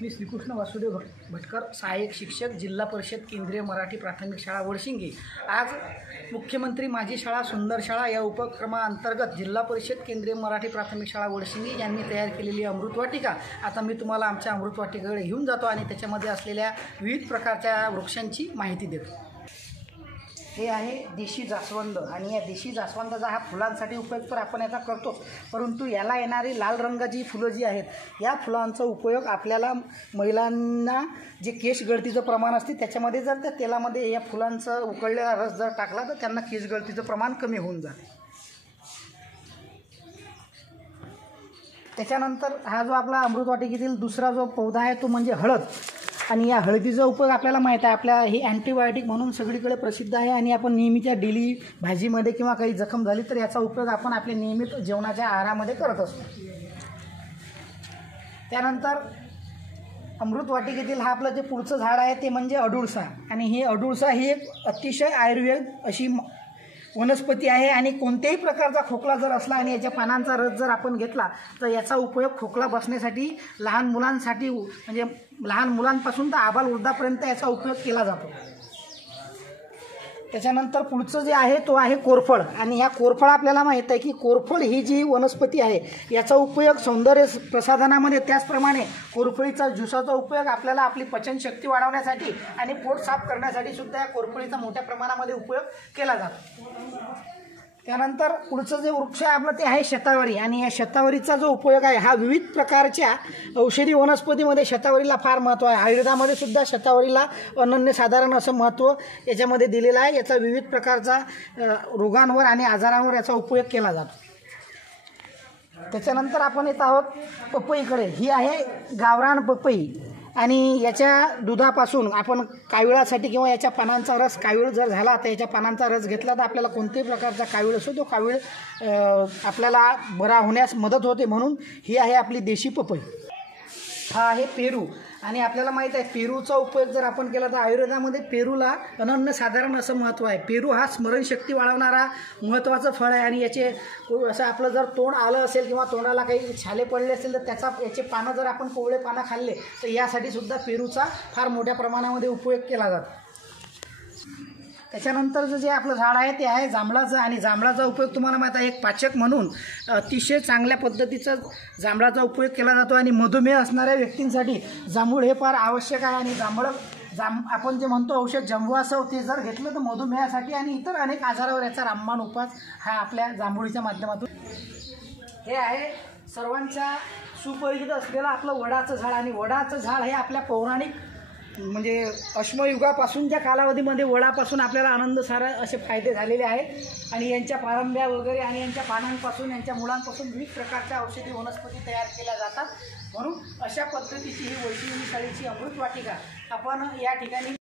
मी श्रीकृष्ण वासुदेव भटकर, सहाय्यक शिक्षक, जिल्हा परिषद केंद्रीय मराठी प्राथमिक शाळा वडशिंगी। आज मुख्यमंत्री माझी शाळा सुंदर शाळा या उपक्रमाअंतर्गत जिल्हा परिषद केंद्रीय मराठी प्राथमिक शाळा वडशिंगी यांनी तयार केलेली अमृतवाटिका आता मी तुम्हाला आमच्या अमृतवाटिकेकडे घेऊन जातो आणि त्याच्यामध्ये असलेल्या विविध प्रकारच्या वृक्षांची माहिती देतो। हे आहे देशी जास्वंद आणि या देशी जास्वंदाचा हा फुलांसाठी उपयोग तर आपण याचा करतो, परंतु याला येणारी लाल रंगाची फुलं जी आहेत या फुलांचा उपयोग आपल्याला महिलांना जे केश गळतीचं प्रमाण असते त्याच्यामध्ये जर त्या तेलामध्ये या फुलांचा उकळलेला रस जर टाकला तर त्यांना केश गळतीचं प्रमाण कमी होऊन जाते। त्याच्यानंतर हा जो आपला अमृतवाटिकेतील दुसरा जो पौधा आहे तो म्हणजे हळद आणि या हळदीचा उपयोग आपल्याला माहीत आहे, आपल्या ही अँटीबायोटिक म्हणून सगळीकडे प्रसिद्ध आहे आणि आपण नेहमीच्या डेली भाजीमध्ये किंवा काही जखम झाली तर याचा उपयोग आपण आपल्या नियमित जेवणाच्या आहारामध्ये करत असतो। त्यानंतर अमृतवाटिकेतील हा आपलं जे पुढचं झाड आहे ते म्हणजे अडुळसा आणि हे अडुळसा ही एक अतिशय आयुर्वेद अशी वनस्पती आहे आणि कोणत्याही प्रकारचा खोकला जर असला आणि याच्या पानांचा रस जर आपण घेतला तर याचा उपयोग खोकला बसण्यासाठी लहान मुलांसाठी म्हणजे लहान मुलांपासून तर आबालवृद्धापर्यंत याचा उपयोग केला जातो। त्याच्यानंतर पुढचं जे आहे तो आहे कोरफड आणि ह्या कोरफड आपल्याला माहीत आहे की कोरफड ही जी वनस्पती आहे याचा उपयोग सौंदर्य प्रसाधनामध्ये, त्याचप्रमाणे कोरफडीचा ज्यूसाचा उपयोग आपल्याला आपली पचनशक्ती वाढवण्यासाठी आणि पोट साफ करण्यासाठी सुद्धा या कोरफडीचा मोठ्या प्रमाणामध्ये उपयोग केला जातो। त्यानंतर पुढचं जे वृक्ष आहे आपलं ते आहे शतावरी आणि या शतावरीचा जो उपयोग आहे हा विविध प्रकारच्या औषधी वनस्पतीमध्ये शतावरीला फार महत्त्व आहे। आयुर्वेदामध्ये सुद्धा शतावरीला अनन्यसाधारण असं महत्त्व याच्यामध्ये दिलेलं आहे। याचा विविध प्रकारचा रोगांवर आणि आजारांवर याचा उपयोग केला जातो। त्याच्यानंतर आपण येत आहोत पपईकडे। ही आहे गावरान पपई आणि याच्या दुधापासून आपण काविळासाठी किंवा याच्या पानांचा रस, कावीळ जर झाला तर याच्या पानांचा रस घेतला तर आपल्याला कोणत्याही प्रकारचा कावीळ असो तो कावीळ आपल्याला बरा होण्यास मदत होते, म्हणून ही आहे आपली देशी पपई। हा आहे पेरू आणि आपल्याला माहीत आहे पेरूचा उपयोग जर आपण केला तर आयुर्वेदामध्ये पेरूला अनन्यसाधारण असं महत्त्व आहे। पेरू हा स्मरणशक्ती वाढवणारा महत्त्वाचं फळ आहे आणि याचे असं आपलं जर तोंड आलं असेल किंवा तोंडाला काही छाले पडले असेल तर याचे पानं जर आपण कोवळे पानं खाल्ले तर यासाठी सुद्धा पेरूचा फार मोठ्या प्रमाणामध्ये उपयोग केला जातो। त्याच्यानंतरचं जे आपलं झाड आहे ते आहे जांभळाचं आणि जांभळाचा उपयोग तुम्हाला माहीत आहे एक पाचक म्हणून अतिशय चांगल्या पद्धतीचा जांभळाचा उपयोग केला जातो आणि मधुमेह असणाऱ्या व्यक्तींसाठी जांभूळ हे फार आवश्यक आहे आणि आपण जे म्हणतो औषध जंबुआसव ते जर घेतलं तर मधुमेहासाठी आणि इतर अनेक आजारावर याचा रामबाण उपाय हा आपल्या जांभुळीच्या माध्यमातून। हे आहे सर्वांच्या सुपरिचित असलेलं आपलं वडाचं झाड आणि वडाचं झाड हे आपल्या पौराणिक म्हणजे अश्मयुगापासूनच्या कालावधीमध्ये वडापासून आपल्याला आनंद सारा असे फायदे झालेले आहेत आणि यांच्या पारंब्या वगैरे आणि यांच्या पानांपासून यांच्या मुळांपासून विविध प्रकारच्या औषधी वनस्पती तयार केल्या जातात, म्हणून अशा पद्धतीची ही वडशिंगी शाळेची अमृतवाटिका आपण या ठिकाणी